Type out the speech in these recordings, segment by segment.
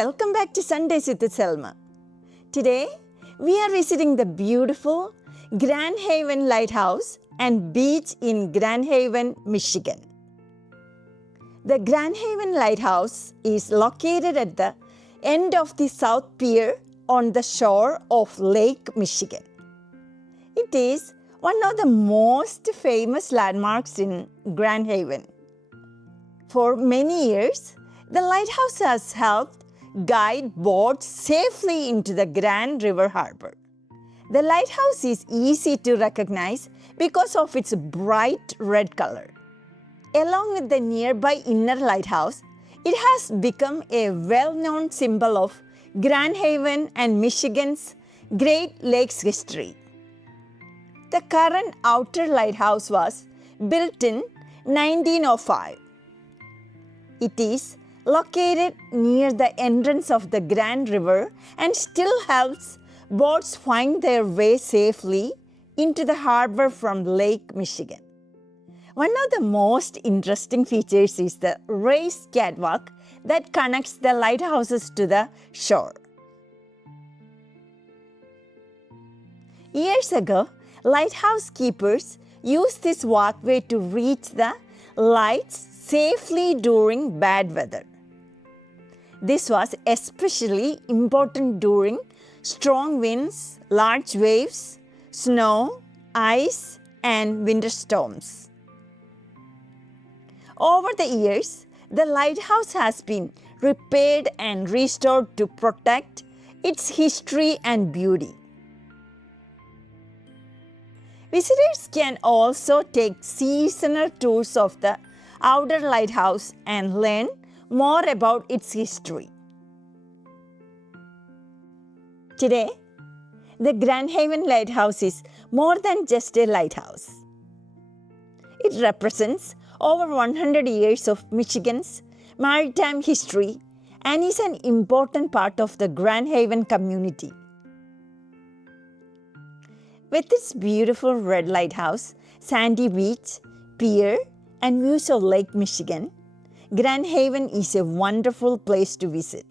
welcome back to Sundays with Selma. Today, we are visiting the beautiful Grand Haven Lighthouse and beach in Grand Haven, Michigan. The Grand Haven Lighthouse is located at the end of the South Pier on the shore of Lake Michigan. It is one of the most famous landmarks in Grand Haven. For many years, the lighthouse has helped guide boats safely into the Grand River Harbor. The lighthouse is easy to recognize because of its bright red color. Along with the nearby inner lighthouse, it has become a well-known symbol of Grand Haven and Michigan's Great Lakes history. The current outer lighthouse was built in 1905. It is located near the entrance of the Grand River and still helps boats find their way safely into the harbor from Lake Michigan. One of the most interesting features is the raised catwalk that connects the lighthouses to the shore. Years ago, lighthouse keepers used this walkway to reach the lights safely during bad weather. This was especially important during strong winds, large waves, snow, ice, and winter storms. Over the years, the lighthouse has been repaired and restored to protect its history and beauty. Visitors can also take seasonal tours of the outer lighthouse and learn more about its history. Today, the Grand Haven Lighthouse is more than just a lighthouse. It represents over 100 years of Michigan's maritime history and is an important part of the Grand Haven community. With its beautiful red lighthouse, sandy beach, pier, and views of Lake Michigan, Grand Haven is a wonderful place to visit.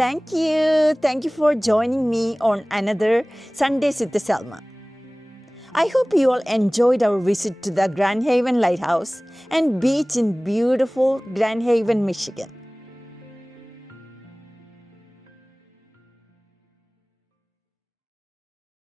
Thank you. Thank you for joining me on another Sundays with Selma. I hope you all enjoyed our visit to the Grand Haven Lighthouse and beach in beautiful Grand Haven, Michigan.